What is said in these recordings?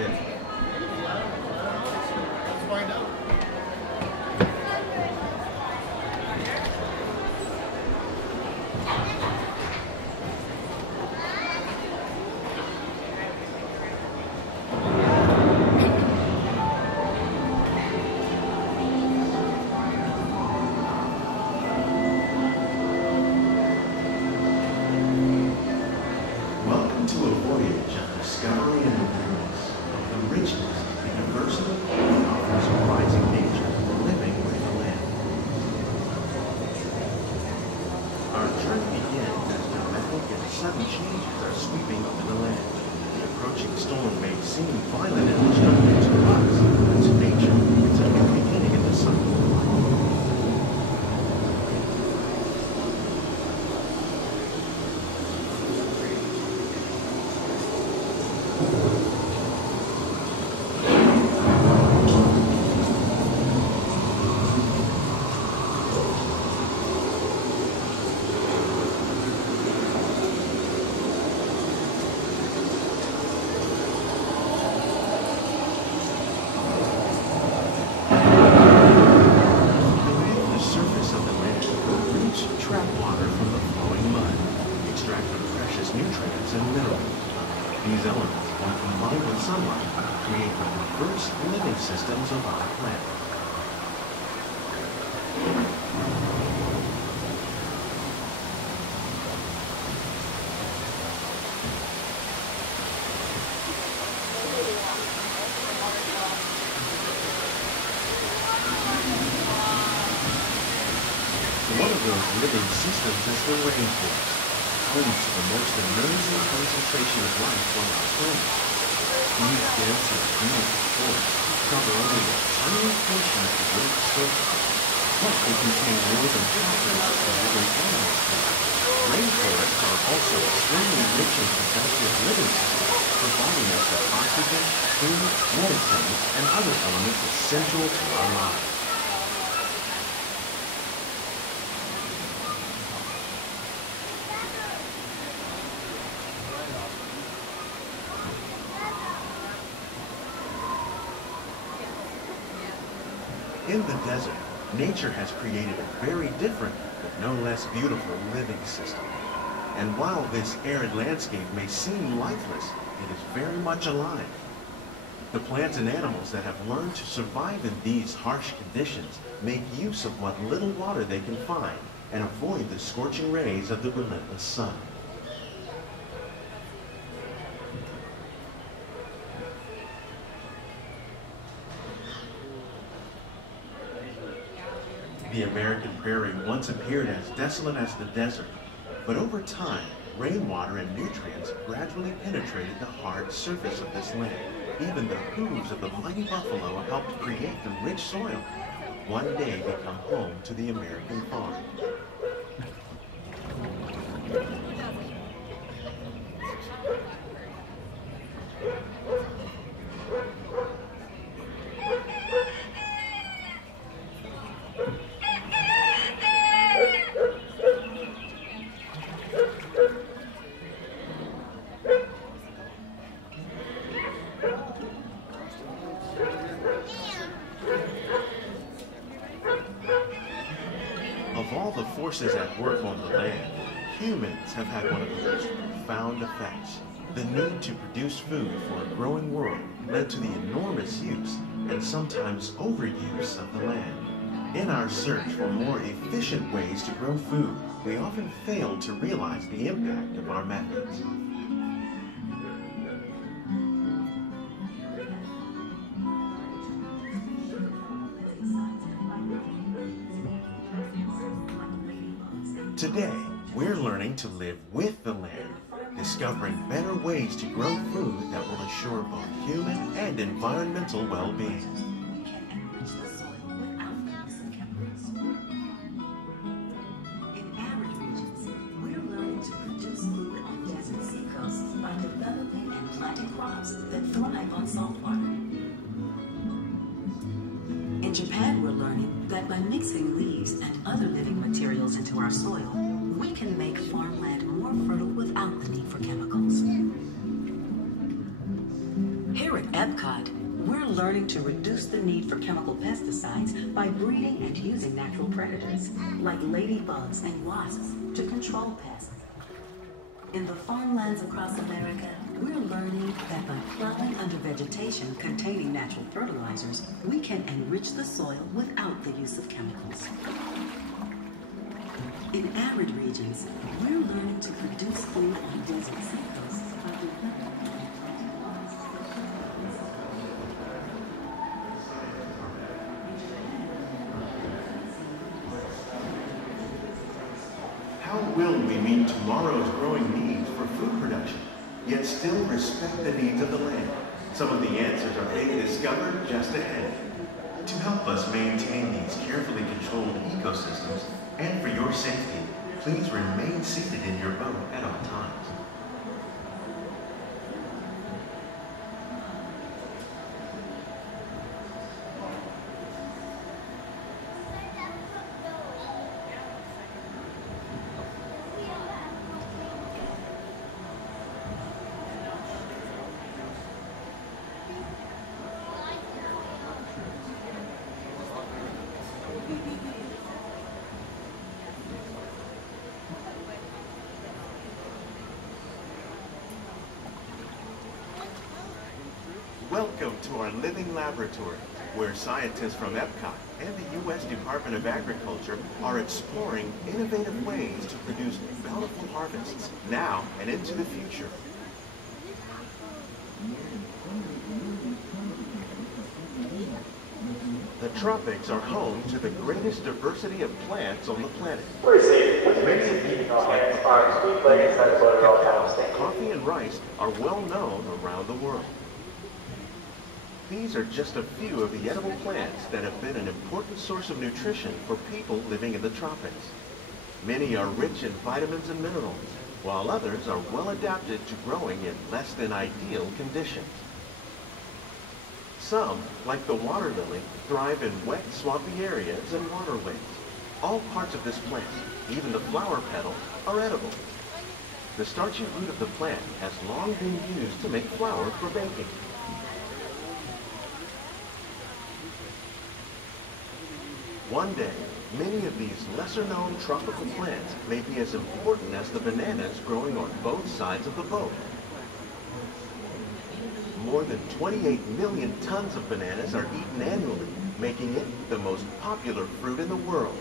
in. Let's find out. Welcome to a voyage of discovery and endurance of the richness and diversity that offers surprising nature living with the land. Our journey begins as dramatic and sudden changes are sweeping over the land. The approaching storm may seem violent and destructive to us, but to nature, it's a new beginning in the cycle of life. These elements, when combined with sunlight, create the diverse living systems of our planet. One of those living systems is the rainforest, home to the most amazing concentration of life on our planet. These dense and beautiful forests cover only a tiny portion of the Earth's surface, but they contain more than half of the living animals. Rainforests are also extremely rich in productive living systems, providing us with oxygen, food, medicine, and other elements essential to our lives. In the desert, nature has created a very different, but no less beautiful living system. And while this arid landscape may seem lifeless, it is very much alive. The plants and animals that have learned to survive in these harsh conditions make use of what little water they can find and avoid the scorching rays of the relentless sun. The American prairie once appeared as desolate as the desert, but over time, rainwater and nutrients gradually penetrated the hard surface of this land. Even the hooves of the mighty buffalo helped create the rich soil, one day become home to the American farm. Of all the forces at work on the land, humans have had one of the most profound effects. The need to produce food for a growing world led to the enormous use and sometimes overuse of the land. In our search for more efficient ways to grow food, we often fail to realize the impact of our methods. Today, we're learning to live with the land, discovering better ways to grow food that will assure both human and environmental well-being. In arid regions, we're learning to produce food on desert seacoasts by developing and planting crops that thrive on salt water. In Japan, we're learning that by mixing leaves and other living materials into our soil, we can make farmland more fertile without the need for chemicals. Here at EPCOT, we're learning to reduce the need for chemical pesticides by breeding and using natural predators, like ladybugs and wasps, to control pests. In the farmlands across America, we're learning that by plowing under vegetation containing natural fertilizers, we can enrich the soil without the use of chemicals. In arid regions, we're learning to produce food on desert seacoasts by developing. How will we meet tomorrow's growing needs for food production, yet still respect the needs of the land? Some of the answers are being discovered just ahead. To help us maintain these carefully controlled ecosystems, and for your safety, please remain seated in your boat at all times. Welcome to our living laboratory, where scientists from EPCOT and the U.S. Department of Agriculture are exploring innovative ways to produce bountiful harvests now and into the future. The tropics are home to the greatest diversity of plants on the planet. Many of these, like coffee and rice, are well known around the world. These are just a few of the edible plants that have been an important source of nutrition for people living in the tropics. Many are rich in vitamins and minerals, while others are well adapted to growing in less than ideal conditions. Some, like the water lily, thrive in wet, swampy areas and waterways. All parts of this plant, even the flower petal, are edible. The starchy root of the plant has long been used to make flour for baking. One day, many of these lesser-known tropical plants may be as important as the bananas growing on both sides of the boat. More than 28 million tons of bananas are eaten annually, making it the most popular fruit in the world.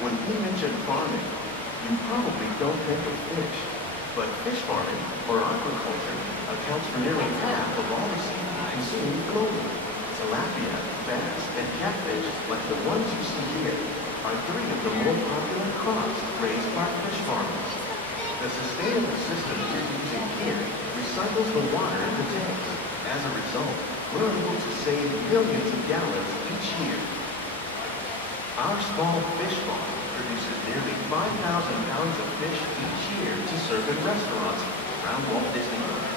When we mention farming, you probably don't think of fish. But fish farming, or aquaculture, accounts for nearly half of all the seafood consumed globally. Tilapia, bass, and catfish, like the ones you see here, are three of the more popular crops raised by fish farmers. The sustainable system you're using here recycles the water into tanks. As a result, we're able to save millions of gallons each year. Our small fish farm produces nearly 5,000 pounds of fish each year to serve in restaurants around Walt Disney World.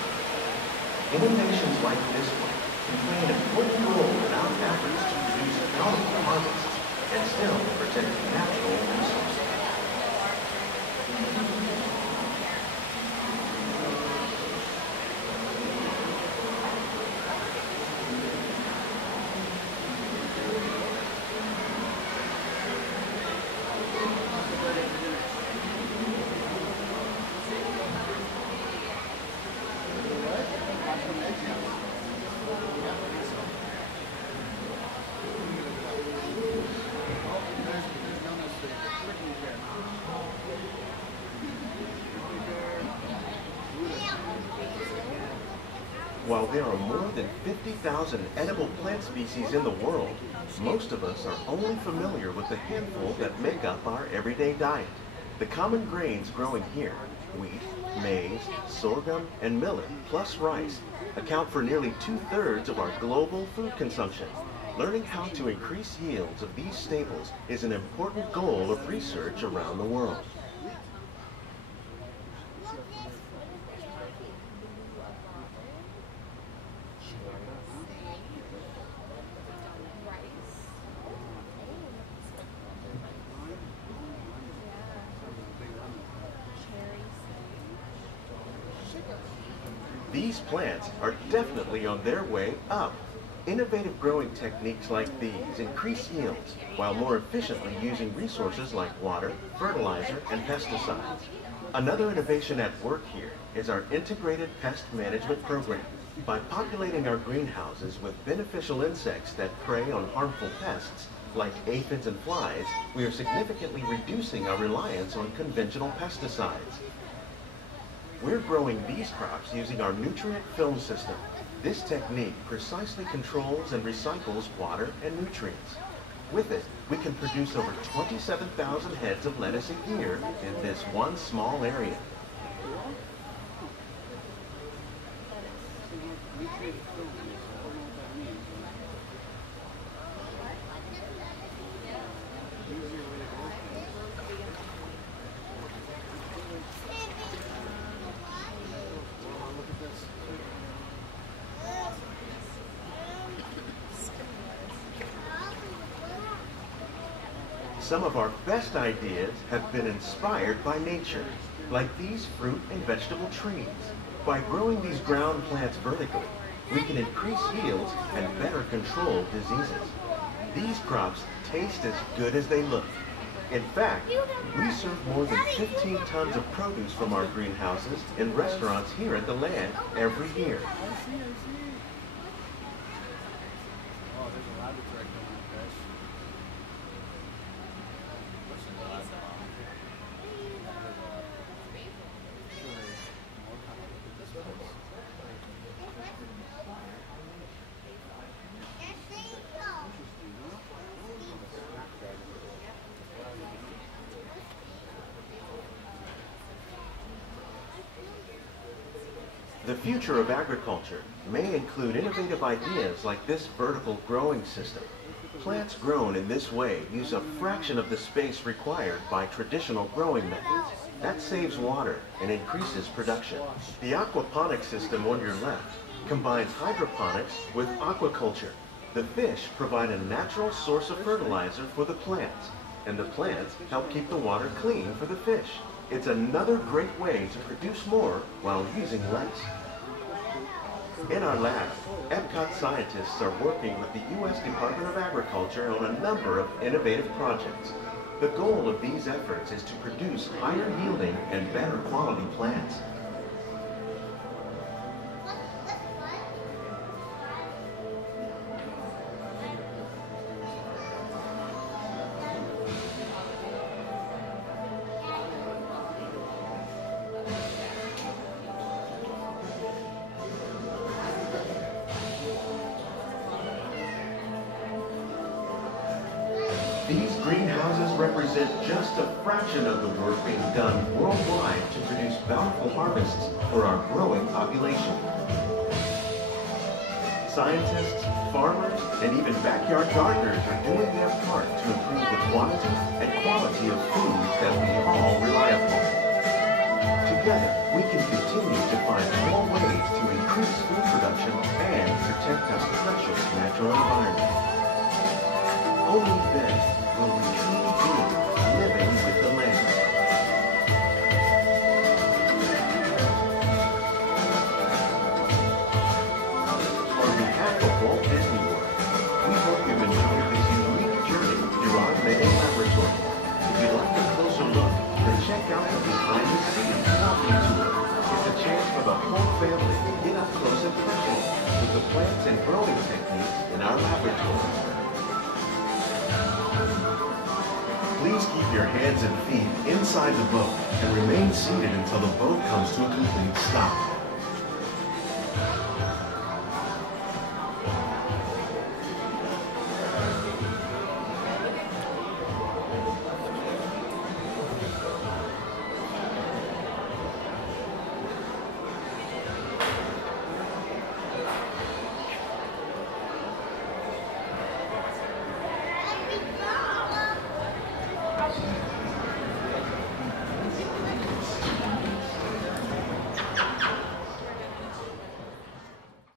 Innovations like this one can play an important role in our efforts to produce bountiful harvests and still protect natural resources. While there are more than 50,000 edible plant species in the world, most of us are only familiar with the handful that make up our everyday diet. The common grains growing here, wheat, maize, sorghum, and millet, plus rice, account for nearly 2/3 of our global food consumption. Learning how to increase yields of these staples is an important goal of research around the world. These plants are definitely on their way up. Innovative growing techniques like these increase yields while more efficiently using resources like water, fertilizer, and pesticides. Another innovation at work here is our integrated pest management program. By populating our greenhouses with beneficial insects that prey on harmful pests, like aphids and flies, we are significantly reducing our reliance on conventional pesticides. We're growing these crops using our nutrient film system. This technique precisely controls and recycles water and nutrients. With it, we can produce over 27,000 heads of lettuce a year in this one small area. Some of our best ideas have been inspired by nature, like these fruit and vegetable trees. By growing these ground plants vertically, we can increase yields and better control diseases. These crops taste as good as they look. In fact, we serve more than 15 tons of produce from our greenhouses in restaurants here at the land every year. The future of agriculture may include innovative ideas like this vertical growing system. Plants grown in this way use a fraction of the space required by traditional growing methods. That saves water and increases production. The aquaponics system on your left combines hydroponics with aquaculture. The fish provide a natural source of fertilizer for the plants, and the plants help keep the water clean for the fish. It's another great way to produce more while using less. In our lab, EPCOT scientists are working with the U.S. Department of Agriculture on a number of innovative projects. The goal of these efforts is to produce higher yielding and better quality plants. These greenhouses represent just a fraction of the work being done worldwide to produce bountiful harvests for our growing population. Scientists, farmers, and even backyard gardeners are doing their part to improve the quantity and quality of foods that we all rely upon. Together, we can continue to find more ways to increase food production and protect our precious natural environment. Only then will we truly be living with the land. On behalf of Walt Disney World, we hope you've enjoyed this unique journey through our mega laboratory. If you'd like a closer look, then check out the behind-the-scenes walking tour. It's a chance for the whole family to get up close and personal with the plants and growing techniques in our laboratory. Please keep your hands and feet inside the boat and remain seated until the boat comes to a complete stop.